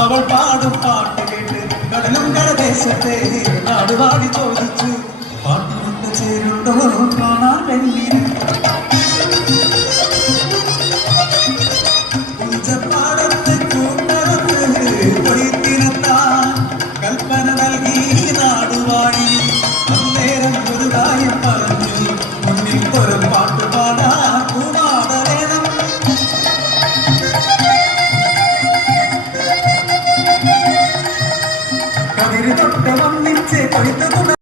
അവൾ പാടും പാട്ട് കേട്ട് കടലും കടദേശത്തെ നാടുവാടി ചോദിച്ചു പാട്ടുകൊണ്ട് ചേരുണ്ടോ കാണാൻ പെണ്ണിന്